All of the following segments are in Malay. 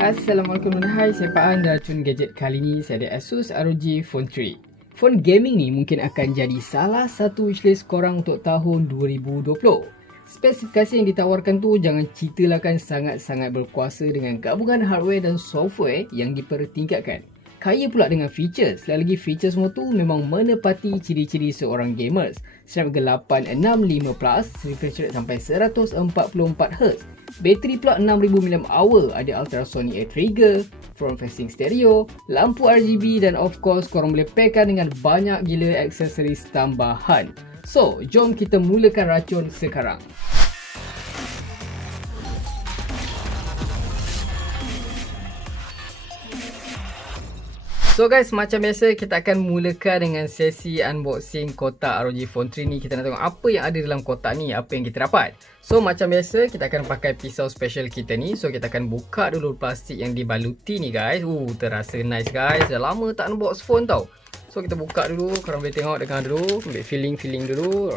Assalamualaikum dan hai, saya Pak An dan Racun Gadget. Kali ni saya ada Asus ROG Phone 3. Phone gaming ni mungkin akan jadi salah satu wishlist korang untuk tahun 2020. Spesifikasi yang ditawarkan tu jangan ceritalah kan sangat-sangat berkuasa dengan gabungan hardware dan software yang dipertingkatkan. Kaya pula dengan features. Lagi features semua tu memang menepati ciri-ciri seorang gamers. Snapdragon 865 Plus, refresh rate sampai 144Hz. Bateri pula 6000 mAh, ada ultrasonic air trigger, front facing stereo, lampu RGB dan of course korang boleh pairkan dengan banyak gila aksesoris tambahan. So, jom kita mulakan racun sekarang. So guys, macam biasa kita akan mulakan dengan sesi unboxing kotak ROG Phone 3 ni. Kita nak tengok apa yang ada dalam kotak ni, apa yang kita dapat. So macam biasa kita akan pakai pisau special kita ni. So kita akan buka dulu plastik yang dibaluti ni guys. Terasa nice guys. Dah lama tak unbox phone tau. So kita buka dulu, korang boleh tengok dengar dulu, ambil feeling dulu.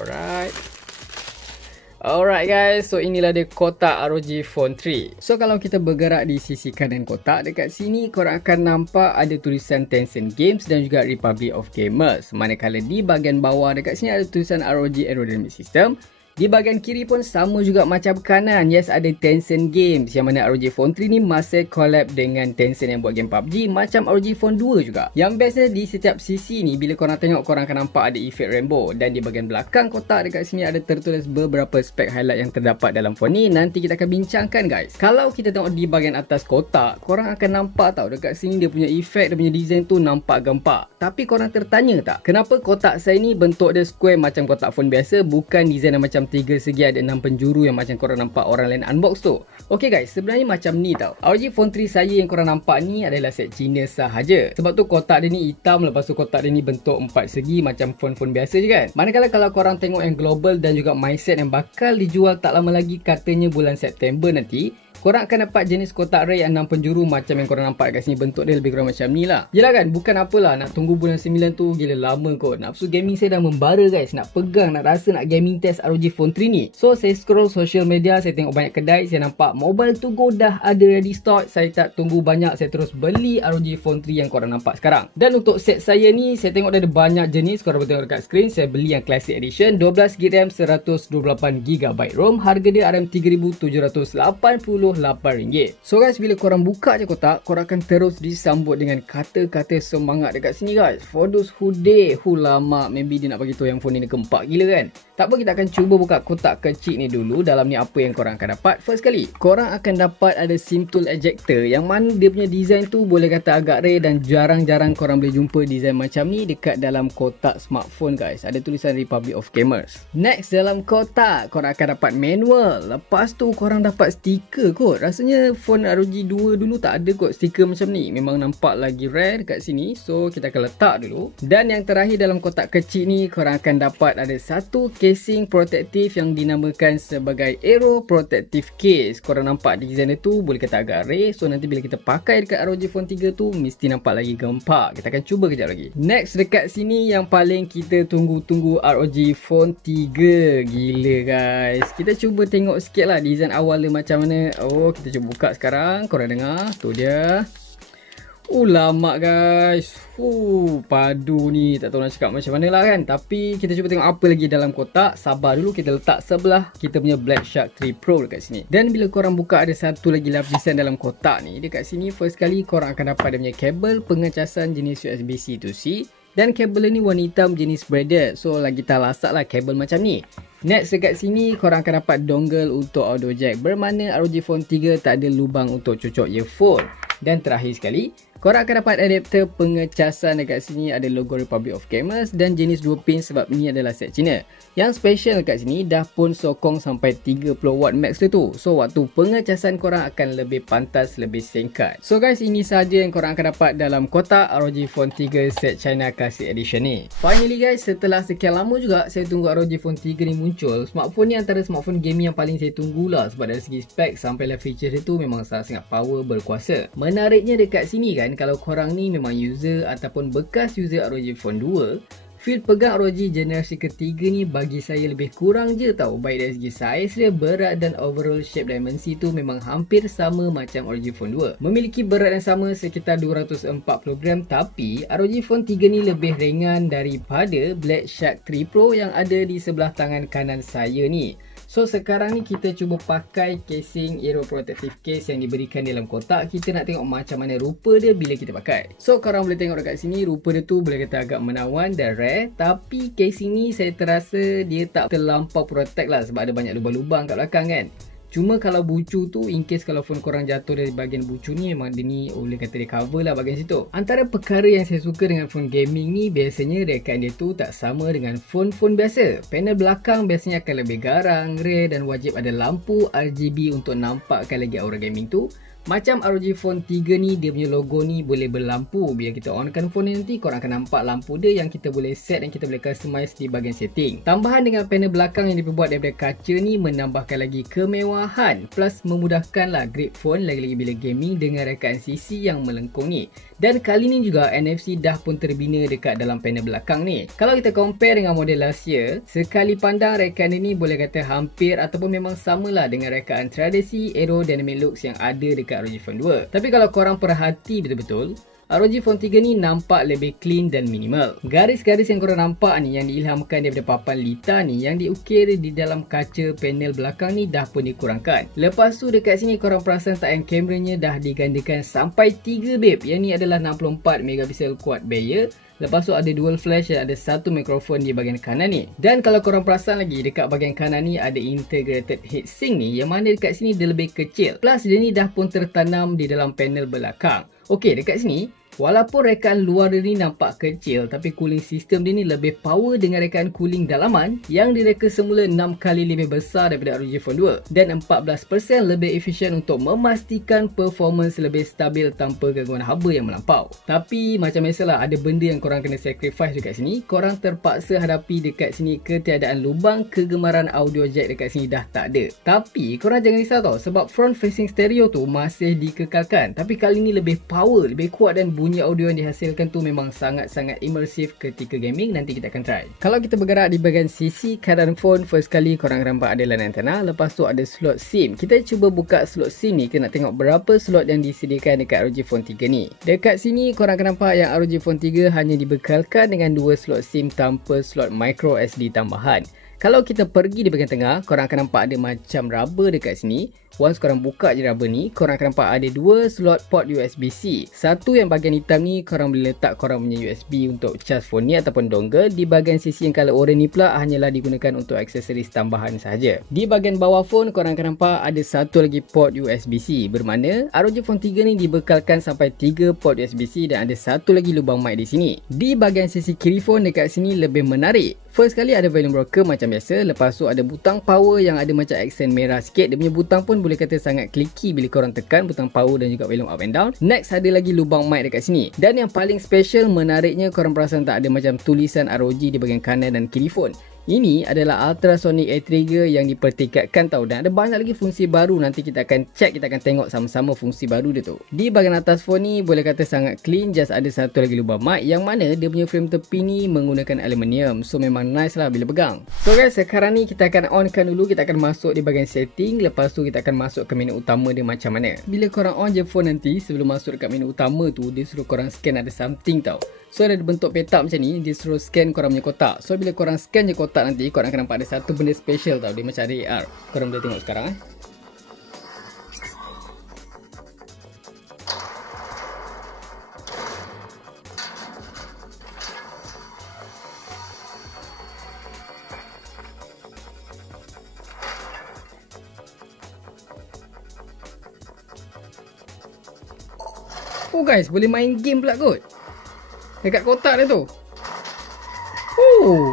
Alright guys, so inilah dia kotak ROG Phone 3. So kalau kita bergerak di sisi kanan kotak, dekat sini korang akan nampak ada tulisan Tencent Games dan juga Republic of Gamers. Manakala di bahagian bawah dekat sini ada tulisan ROG Aerodynamic System. Di bahagian kiri pun sama juga macam kanan. Yes, ada Tencent Games, yang mana ROG Phone 3 ni masih collab dengan Tencent yang buat game PUBG macam ROG Phone 2 juga. Yang bestnya di setiap sisi ni, bila korang tengok korang akan nampak ada efek rainbow. Dan di bahagian belakang kotak dekat sini ada tertulis beberapa spek highlight yang terdapat dalam phone ni. Nanti kita akan bincangkan guys. Kalau kita tengok di bahagian atas kotak, korang akan nampak tau dekat sini dia punya efek, dia punya design tu nampak gempak. Tapi korang tertanya tak, kenapa kotak saya ni bentuk dia square macam kotak phone biasa, bukan design yang macam 3 segi ada 6 penjuru yang macam korang nampak orang lain unbox tu. Okay guys, sebenarnya macam ni tau. ROG Phone 3 saya yang korang nampak ni adalah set Cina sahaja. Sebab tu kotak dia ni hitam, lepas tu kotak dia ni bentuk 4 segi macam phone-phone biasa je kan. Manakala kalau korang tengok yang global dan juga mindset yang bakal dijual tak lama lagi, katanya bulan September nanti, korang akan dapat jenis kotak ray yang 6 penjuru macam yang korang nampak kat sini. Bentuk dia lebih kurang macam ni lah. Yelah kan, bukan apalah, nak tunggu bulan 9 tu gila lama kot. Nafsu gaming saya dah membara guys. Nak pegang, nak rasa, nak gaming test ROG Phone 3 ni. So saya scroll social media, saya tengok banyak kedai, saya nampak mobile to go dah ada ready stock. Saya tak tunggu banyak, saya terus beli ROG Phone 3 yang korang nampak sekarang. Dan untuk set saya ni, saya tengok ada banyak jenis. Korang boleh tengok dekat screen. Saya beli yang Classic Edition, 12GB RAM, 128GB ROM. Harga dia RM3,788. So guys, bila korang buka je kotak, korang akan terus disambut dengan kata-kata semangat dekat sini guys. For those who dare, lama maybe dia nak bagi tahu yang phone ni gempak gila kan. Tak apa, kita akan cuba buka kotak kecil ni dulu. Dalam ni apa yang korang akan dapat. First kali, korang akan dapat ada SIM tool ejector, yang mana dia punya design tu boleh kata agak rare dan jarang-jarang korang boleh jumpa design macam ni dekat dalam kotak smartphone guys. Ada tulisan Republic of Gamers. Next, dalam kotak korang akan dapat manual. Lepas tu korang dapat stiker kot. Rasanya phone ROG 2 dulu tak ada kot stiker macam ni. Memang nampak lagi rare dekat sini. So kita akan letak dulu. Dan yang terakhir dalam kotak kecil ni, korang akan dapat ada satu casing protektif yang dinamakan sebagai Aero Protective Case. Korang nampak design dia tu boleh kata agak rare. So nanti bila kita pakai dekat ROG Phone 3 tu, mesti nampak lagi gempak. Kita akan cuba kejap lagi. Next, dekat sini yang paling kita tunggu-tunggu ROG Phone 3. Gila guys. Kita cuba tengok sikit lah design awal dia macam mana. Oh, kita cuba buka sekarang. Korang dengar, tu dia. Lama guys. Padu ni. Tak tahu nak cakap macam mana lah kan. Tapi kita cuba tengok apa lagi dalam kotak. Sabar dulu, kita letak sebelah kita punya Black Shark 3 Pro dekat sini. Dan bila korang buka, ada satu lagi lapisan dalam kotak ni. Dekat sini first kali korang akan dapat dia punya kabel pengecasan jenis USB-C to C. Dan kabel ni warna hitam jenis braided. So lagi tak lasak lah kabel macam ni. Next, dekat sini korang akan dapat dongle untuk audio jack, bermakna ROG Phone 3 tak ada lubang untuk cocok earphone. Dan terakhir sekali, korang akan dapat adapter pengecasan. Dekat sini ada logo Republic of Gamers dan jenis 2 pin sebab ni adalah set Cina. Yang special dekat sini dah pun sokong sampai 30W max dia tu. So waktu pengecasan korang akan lebih pantas, lebih singkat. So guys, ini sahaja yang korang akan dapat dalam kotak ROG Phone 3 set China Classic Edition ni. Finally guys, setelah sekian lama juga saya tunggu ROG Phone 3 ni muncul. Smartphone ni antara smartphone gaming yang paling saya tunggulah. Sebab dari segi spek sampailah features itu memang sangat-sangat power, berkuasa. Menariknya dekat sini kan, pastikan kalau korang ni memang user ataupun bekas user ROG Phone 2, feel pegang ROG generasi ketiga ni bagi saya lebih kurang je tau. Baik dari segi saiz dia, berat dan overall shape dimensi tu memang hampir sama macam ROG Phone 2. Memiliki berat yang sama sekitar 240 gram, tapi ROG Phone 3 ni lebih ringan daripada Black Shark 3 Pro yang ada di sebelah tangan kanan saya ni. So sekarang ni kita cuba pakai casing Aero Protective Case yang diberikan dalam kotak. Kita nak tengok macam mana rupa dia bila kita pakai. So korang boleh tengok dekat sini, rupa dia tu boleh kata agak menawan dan rare. Tapi casing ni saya terasa dia tak terlampau protect lah, sebab ada banyak lubang-lubang kat belakang kan. Cuma kalau bucu tu, in case kalau phone korang jatuh dari bahagian bucu ni, memang dia ni boleh kata dia cover lah bahagian situ. Antara perkara yang saya suka dengan phone gaming ni, biasanya rekaan dia tu tak sama dengan phone-phone biasa. Panel belakang biasanya akan lebih garang, rare dan wajib ada lampu RGB untuk nampakkan lagi aura gaming tu. Macam ROG Phone 3 ni, dia punya logo ni boleh berlampu. Bila kita onkan phone ni nanti, korang akan nampak lampu dia yang kita boleh set dan kita boleh customize di bahagian setting. Tambahan dengan panel belakang yang diperbuat daripada kaca ni menambahkan lagi kemewahan, plus memudahkanlah grip phone lagi-lagi bila gaming dengan rekaan CC yang melengkung ni. Dan kali ni juga NFC dah pun terbina dekat dalam panel belakang ni. Kalau kita compare dengan model last year, sekali pandang rekaan ni boleh kata hampir ataupun memang samalah dengan rekaan tradisi Aero Dynamic Looks yang ada dekat ROG Phone 2. Tapi kalau korang perhati betul-betul, ROG Phone 3 ni nampak lebih clean dan minimal. Garis-garis yang korang nampak ni yang diilhamkan daripada papan lita ni yang diukir di dalam kaca panel belakang ni dah pun dikurangkan. Lepas tu dekat sini korang perasan tahan kameranya dah digandakan sampai 3 babe. Yang ni adalah 64 megapixel quad Bayer. Lepas tu ada dual flash dan ada satu mikrofon di bahagian kanan ni. Dan kalau korang perasan lagi, dekat bahagian kanan ni ada integrated heatsink ni, yang mana dekat sini dia lebih kecil. Plus dia ni dah pun tertanam di dalam panel belakang. Okey, dekat sini walaupun rekaan luar dia ni nampak kecil, tapi cooling system dia ni lebih power dengan rekaan cooling dalaman yang direka semula 6 kali lebih besar daripada ROG Phone 2 dan 14% lebih efisien untuk memastikan performance lebih stabil tanpa gangguan haba yang melampau. Tapi macam biasalah, ada benda yang korang kena sacrifice dekat sini. Korang terpaksa hadapi dekat sini ketiadaan lubang kegemaran audio jack dekat sini dah tak ada. Tapi korang jangan risau tau, sebab front facing stereo tu masih dikekalkan, tapi kali ni lebih power, lebih kuat dan bunyi audio yang dihasilkan tu memang sangat-sangat imersif ketika gaming. Nanti kita akan try. Kalau kita bergerak di bahagian sisi kanan phone, first kali korang nampak ada LAN antena, lepas tu ada slot SIM. Kita cuba buka slot SIM ni, kita nak tengok berapa slot yang disediakan dekat ROG Phone 3 ni. Dekat sini korang akan nampak yang ROG Phone 3 hanya dibekalkan dengan 2 slot SIM tanpa slot micro SD tambahan. Kalau kita pergi di bahagian tengah, korang akan nampak ada macam rubber dekat sini. Once korang buka je rubber ni, korang akan nampak ada 2 slot port USB-C. Satu yang bahagian hitam ni, korang boleh letak korang punya USB untuk charge phone ni ataupun dongle. Di bahagian sisi yang color orange ni pula hanyalah digunakan untuk aksesoris tambahan sahaja. Di bahagian bawah phone, korang akan nampak ada satu lagi port USB-C. Bermakna ROG Phone 3 ni dibekalkan sampai 3 port USB-C dan ada satu lagi lubang mic di sini. Di bahagian sisi kiri phone dekat sini lebih menarik. First kali ada volume rocker macam biasa. Lepas tu ada butang power yang ada macam aksen merah sikit. Dia punya butang pun boleh kata sangat clicky bila korang tekan butang power dan juga volume up and down. Next ada lagi lubang mic dekat sini. Dan yang paling special menariknya, korang perasan tak ada macam tulisan ROG di bahagian kanan dan kiri phone. Ini adalah ultrasonic air trigger yang dipertingkatkan tau, dan ada banyak lagi fungsi baru. Nanti kita akan check, kita akan tengok sama-sama fungsi baru dia tu. Di bahagian atas phone ni boleh kata sangat clean, just ada satu lagi lubang mic yang mana dia punya frame tepi ni menggunakan aluminium. So memang nice lah bila pegang. So guys, sekarang ni kita akan onkan dulu, kita akan masuk di bahagian setting. Lepas tu kita akan masuk ke menu utama dia macam mana. Bila korang on je phone nanti, sebelum masuk dekat menu utama tu, dia suruh korang scan ada something tau. So ada bentuk petak macam ni, dia suruh scan korang punya kotak. So bila korang scan je kotak nanti, korang akan nampak ada satu benda special tau. Dia macam ada AR. Korang boleh tengok sekarang Oh guys, boleh main game pula kot dekat kotak dia tu. Oh,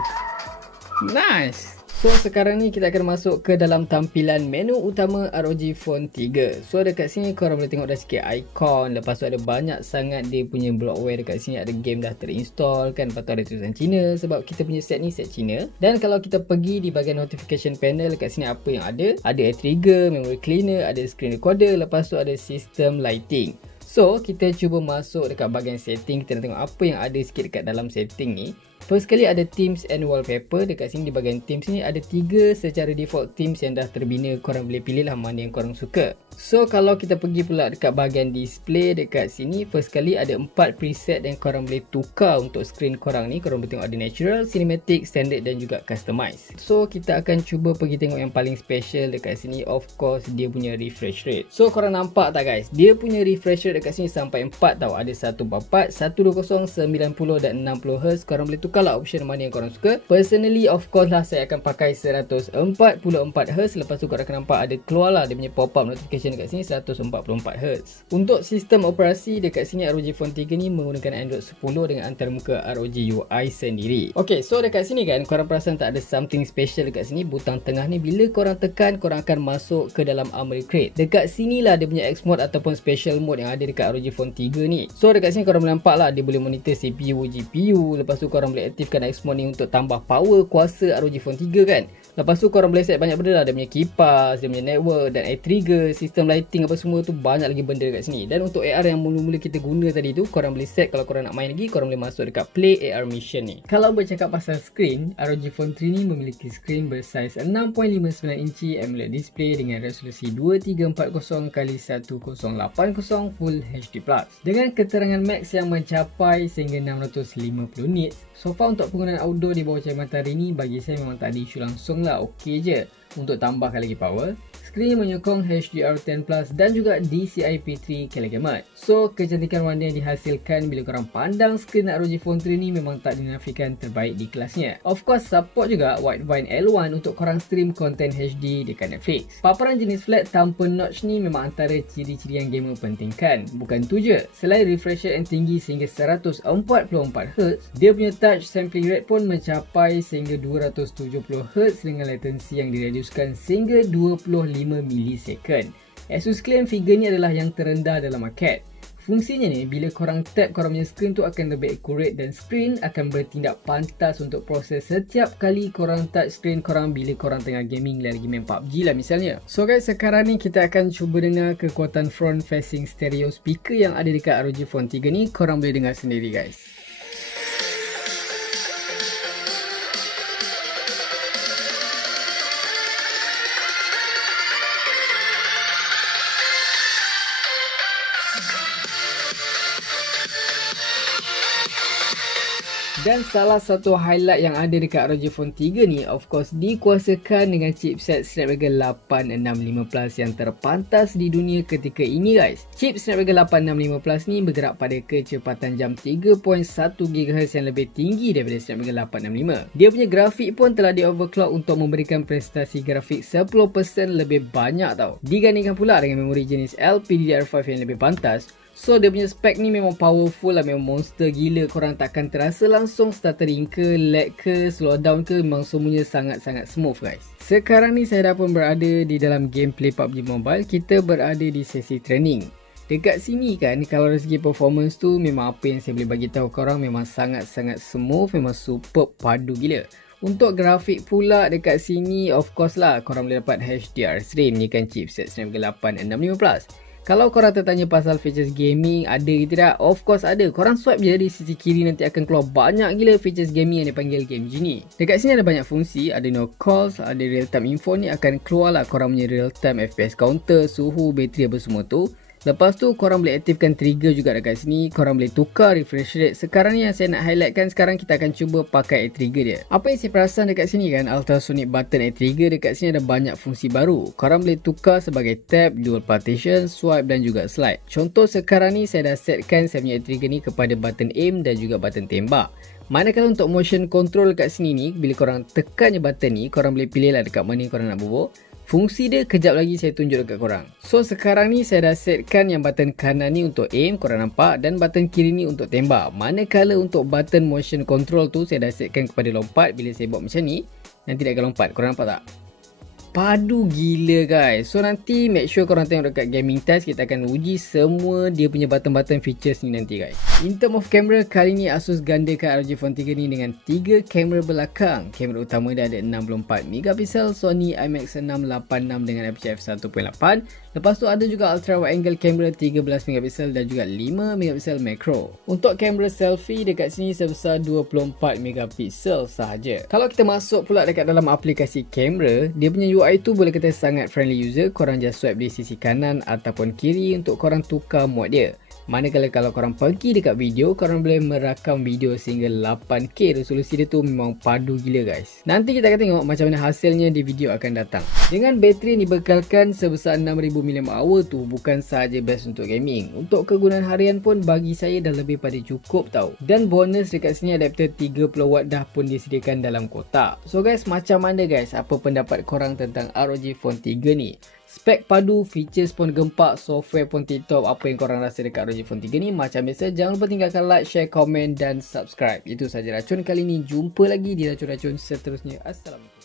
nice. So sekarang ni kita akan masuk ke dalam tampilan menu utama ROG Phone 3. So dekat sini korang boleh tengok dah sikit ikon. Lepas tu ada banyak sangat dia punya bloatware dekat sini. Ada game dah terinstall kan. Lepas tu ada tulisan Cina sebab kita punya set ni set Cina. Dan kalau kita pergi di bahagian notification panel, dekat sini apa yang ada? Ada air trigger, memory cleaner, ada screen recorder. Lepas tu ada system lighting. So, kita cuba masuk dekat bahagian setting. Kita nak tengok apa yang ada sikit dekat dalam setting ni. First sekali ada themes and wallpaper. Dekat sini di bahagian themes ni ada 3 secara default themes yang dah terbina. Korang boleh pilih lah mana yang korang suka. So, kalau kita pergi pula dekat bahagian display dekat sini, first sekali ada 4 preset yang korang boleh tukar untuk screen korang ni. Korang boleh tengok ada natural, cinematic, standard dan juga customize. So, kita akan cuba pergi tengok yang paling special dekat sini. Of course, dia punya refresh rate. So, korang nampak tak guys? Dia punya refresh rate dekat sini sampai 4 tau. Ada 144, 120, 90 dan 60Hz. Korang boleh tukar lah option mana yang korang suka. Personally, of course lah, saya akan pakai 144Hz. Lepas tu korang akan nampak ada keluar lah dia punya pop-up notification dekat sini 144Hz. Untuk sistem operasi dekat sini ROG Phone 3 ni menggunakan Android 10 dengan antarmuka ROG UI sendiri. Ok, so dekat sini kan korang perasan tak ada something special dekat sini. Butang tengah ni bila korang tekan, korang akan masuk ke dalam Armoury Crate. Dekat sini lah dia punya X mode ataupun special mode yang ada dekat ROG Phone 3 ni. So dekat sini korang boleh nampak lah dia boleh monitor CPU, GPU. Lepas tu korang boleh aktifkan X mode ni untuk tambah power kuasa ROG Phone 3 kan. Lepas tu korang boleh set banyak benda lah. Dia punya kipas, dia punya network dan air trigger, sistem lighting apa semua tu, banyak lagi benda dekat sini. Dan untuk AR yang mula-mula kita guna tadi tu, korang boleh set. Kalau korang nak main lagi, korang boleh masuk dekat Play AR Mission ni. Kalau bercakap pasal screen, ROG Phone 3 ni memiliki screen bersaiz 6.59 inci AMOLED display dengan resolusi 2340x1080 Full HD+. Dengan keterangan max yang mencapai sehingga 650 nits. So far untuk penggunaan outdoor di bawah cahaya matahari ni, bagi saya memang tak ada isu langsung lah, okey je. Untuk tambahkan lagi power, skrin menyokong HDR10+ dan juga DCI-P3 Color Gamut. So, kecantikan warna yang dihasilkan bila korang pandang skrin ROG Phone 3 ni memang tak dinafikan terbaik di kelasnya. Of course, support juga Widevine L1 untuk korang stream konten HD dekat Netflix. Paparan jenis flat tanpa notch ni memang antara ciri-ciri yang gamer pentingkan. Bukan tu je, selain refresh rate yang tinggi sehingga 144Hz, dia punya touch sampling rate pun mencapai sehingga 270Hz dengan latency yang direduce sehingga 25 milisecond. Asus claim figure ni adalah yang terendah dalam market. Fungsinya ni, bila korang tap, korang punya screen tu akan lebih accurate dan screen akan bertindak pantas untuk proses setiap kali korang touch screen korang bila korang tengah gaming, lagi main PUBG lah misalnya. So guys, sekarang ni kita akan cuba dengar kekuatan front facing stereo speaker yang ada dekat ROG Phone 3 ni. Korang boleh dengar sendiri guys. Dan salah satu highlight yang ada dekat ROG Phone 3 ni, of course dikuasakan dengan chipset Snapdragon 865 Plus yang terpantas di dunia ketika ini guys. Chip Snapdragon 865 Plus ni bergerak pada kecepatan jam 3.1 GHz yang lebih tinggi daripada Snapdragon 865. Dia punya grafik pun telah di overclock untuk memberikan prestasi grafik 10% lebih banyak tau. Digandingkan pula dengan memori jenis LPDDR5 yang lebih pantas. So dia punya spek ni memang powerful lah, memang monster gila. Korang takkan terasa langsung stuttering ke, lag ke, slow down ke, memang semuanya sangat-sangat smooth guys. Sekarang ni saya dah pun berada di dalam gameplay PUBG Mobile. Kita berada di sesi training. Dekat sini kan, kalau dari segi performance tu, memang apa yang saya boleh bagi tahu korang memang sangat-sangat smooth, memang superb, padu gila. Untuk grafik pula dekat sini, of course lah korang boleh dapat HDR Stream ni kan, chipset Snapdragon 865 Plus. Kalau korang tertanya pasal features gaming ada ke tidak, of course ada. Korang swipe je di sisi kiri, nanti akan keluar banyak gila features gaming yang dipanggil Game Genie. Dekat sini ada banyak fungsi, ada no calls, ada real time info ni akan keluar lah korang punya real time FPS counter, suhu, bateri apa semua tu. Lepas tu korang boleh aktifkan trigger juga dekat sini. Korang boleh tukar refresh rate. Sekarang ni yang saya nak highlightkan, sekarang kita akan cuba pakai air trigger dia. Apa yang saya perasan dekat sini kan, ultrasonic button air trigger dekat sini ada banyak fungsi baru. Korang boleh tukar sebagai tap, dual partition, swipe dan juga slide. Contoh sekarang ni saya dah setkan saya punya air trigger ni kepada button aim dan juga button tembak. Manakala untuk motion control dekat sini ni, bila korang tekan je button ni, korang boleh pilih lah dekat mana korang nak bubuk. Fungsi dia kejap lagi saya tunjuk dekat korang. So sekarang ni saya dah setkan yang button kanan ni untuk aim, korang nampak, dan button kiri ni untuk tembak. Manakala untuk button motion control tu saya dah setkan kepada lompat. Bila saya buat macam ni, nanti dia akan lompat. Korang nampak tak? padu gila guys. So nanti make sure korang tengok dekat gaming test, kita akan uji semua dia punya button-button features ni nanti guys. In term of camera, kali ni Asus gandakan ROG Phone 3 ni dengan 3 kamera belakang. Kamera utama dia ada 64MP, Sony IMX686 dengan aperture f1.8. Lepas tu ada juga ultra wide angle kamera 13MP dan juga 5MP macro. Untuk kamera selfie dekat sini sebesar 24MP sahaja. Kalau kita masuk pula dekat dalam aplikasi kamera, dia punya UI tu boleh kata sangat friendly user. Korang just swipe di sisi kanan ataupun kiri untuk korang tukar mode dia. Manakala kalau korang pergi dekat video, korang boleh merakam video sehingga 8K. Resolusi dia tu memang padu gila guys. Nanti kita akan tengok macam mana hasilnya di video akan datang. Dengan bateri yang dibekalkan sebesar 6000 mAh tu bukan sahaja best untuk gaming. Untuk kegunaan harian pun bagi saya dah lebih pada cukup tau. Dan bonus dekat sini adapter 30W dah pun disediakan dalam kotak. So guys, macam mana guys? Apa pendapat korang tentang ROG Phone 3 ni? Spek padu, features pun gempak, software pun tip-top. Apa yang korang rasa dekat ROG Phone 3 ni? Macam biasa, jangan lupa tinggalkan like, share, komen dan subscribe. Itu saja racun kali ni. Jumpa lagi di racun-racun seterusnya. Assalamualaikum.